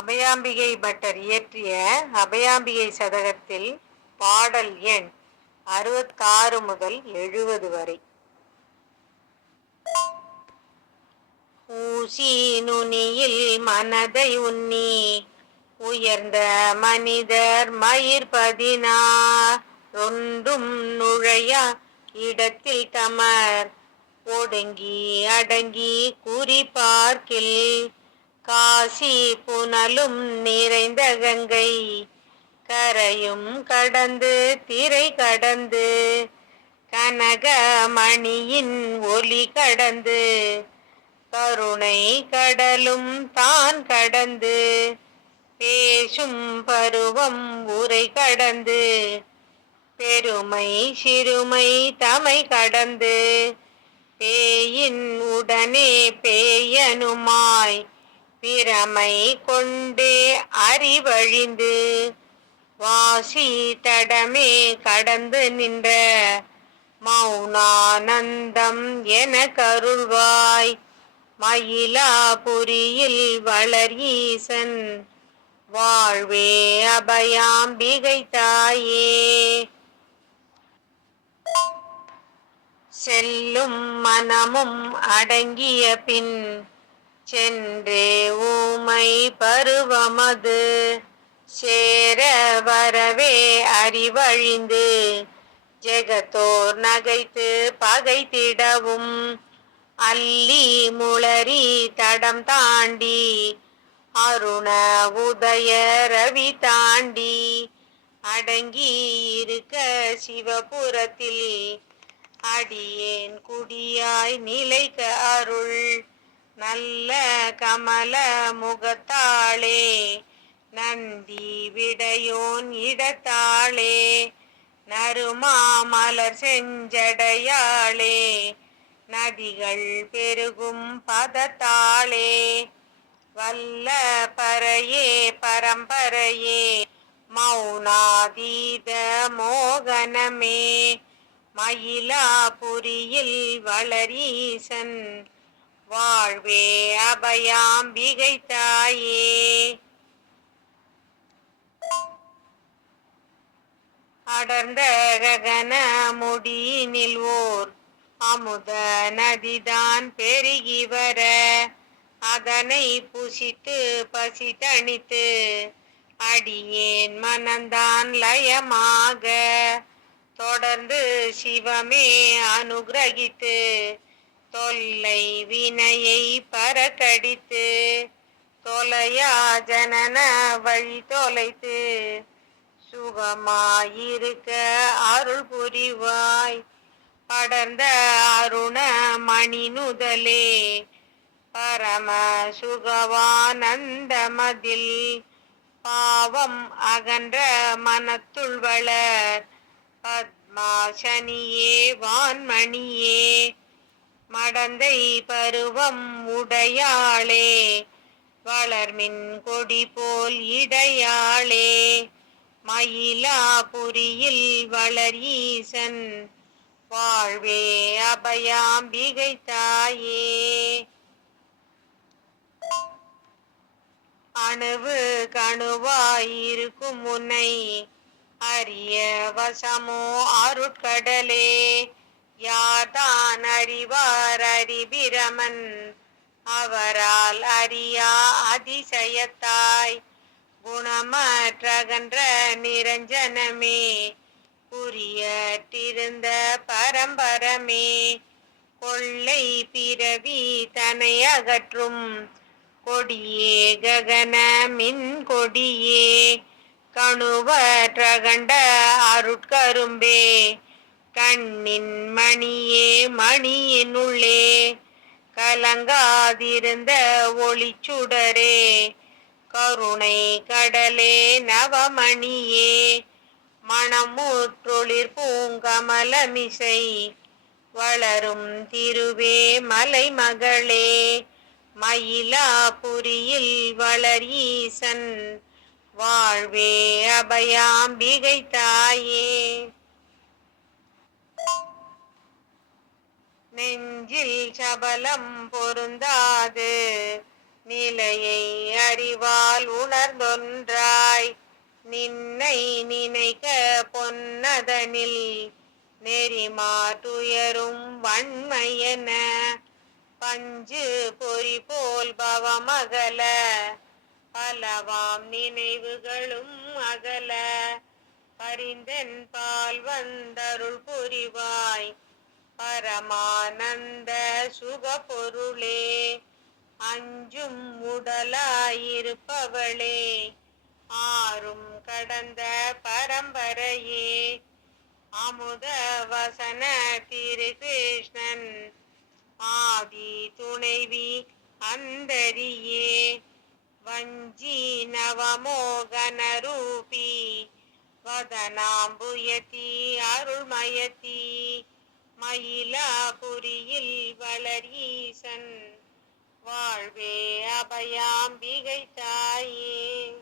Abhayambigai butter இயற்றிய அபயாம்பிகை சதகத்தில் பாடல் எண் அறுபத்தாறு முதல் எழுபது வரை. ஊசி நுனியில் மனதை உன்னி உயர்ந்த மனிதர் மயிர் பதினார். ஒன்றும் நுழையா இடத்தில் தமர். ஒடுங்கி அடங்கி குறி பார்க்கில் காசி புனலும் நிறைந்த கங்கை. கரையும் கடந்து திரை கடந்து கனக மணியின் ஒளி கடந்து. கருணை கடலும் தான் கடந்து பேசும் பருவம் உரை கடந்து. பெருமை சிறுமை தமை கடந்து பேயின் உடனே பேயனுமாய் பிரமை கொண்டே அறிவழிந்து வாசி தடமே கடந்து நின்ற மௌனானந்தம் என கருள்வாய். மயிலாபுரியில் வளர் ஈசன் வாழ்வே அபயாம்பிகை தாயே. செல்லும் மனமும் அடங்கிய பின் சென்றே ஊமை பருவமது சேர வரவே அறிவழிந்து ஜெகத்தோர் நகைத்து பகைத்திடவும் அல்லி முளரி தடம் தாண்டி அருண உதய ரவி தாண்டி அடங்கி இருக்க சிவபுரத்தில் அடியேன் குடியாய் நிலைக்க அருள் நல்ல கமல முகத்தாளே நந்தி விடையோன் இடத்தாளே நறுமாமலர் செஞ்சடையாளே நதிகள் பெருகும் பதத்தாளே வல்ல பறையே பரம்பரையே மௌனாதீத மோகனமே மயிலாபுரியில் வளரீசன் வாழ்வே அபயாம்பிகை தாயே அடர்ந்த ககன முடியினில் ஓர் அமுத நதிதான் பெருகி வர. அதனை புசித்து பசி தணித்து அடியேன் மனந்தான் லயமாக. தொடர்ந்து சிவமே அனுகிரகித்து தொல்லை வினையை பறக்கடித்து தொலையா ஜனன வழி தொலைத்து சுகமாயிருக்க அருள் புரிவாய். படர்ந்த அருண மணி நுதலே பரம சுகவானந்த மதில் பாவம் அகன்ற மனத்துள் வளர். பத்மாசனியே வான்மணியே மடந்தை பருவம் உடையாளே வளர்மின் கொடி போல் இடையாளே மயிலாபுரியில் வளர் ஈசன் வாழ்வே அபயாம்பிகை தாயே. அணுவு கணுவாயிருக்கும் முன்னை அரிய வசமோ அருட்கடலே. யாதான் அறிவார் அறிபிரமன் அவரால் அறியா அதிசயத்தாய். குணமற்றகன்ற நிரஞ்சனமே புரியற்றிருந்த பரம்பரமே. கொள்ளை பிறவி தனை அகற்றும். கொடியே ககன மின் கொடியே. கணுவற்றகண்ட அருட்கரும்பே கண்ணின் மணியே மணியினுள்ளே கலங்காதிருந்த ஒளிச்சுடரே. கருணை கடலே நவமணியே. மணமூற்றொளிர் பூங்கமலமிசை. வளரும் திருவே மலை மகளே மயிலாபுரியில் வளர் ஈசன். வாழ்வே அபயாம்பிகை தாயே. நெஞ்சில் சபலம் பொருந்தாது. நிலையை அறிவால் உணர்ந்தொன்றாய். நின்னை நினைக்க பொன்னதனில். நெறிமா துயரும் வன்மையன பஞ்சு பொறி போல் பவமகல. பலவாம் நினைவுகளும் அகல. பரிந்தன் பால் வந்தருள் புரிவாய். பரமானந்த சுக பொருளே அஞ்சும் உடலாயிருப்பவளே ஆறும் கடந்த பரம்பரையே அமுத வசன திரு கிருஷ்ணன் ஆதி துணைவி அந்தரியே வஞ்சி நவமோகன ரூபி வதனாம்புயதி அருள்மயதி மயிலாபுரியில் வளர் ஈசன். வாழ்வே அபயாம்பிகை தாயே.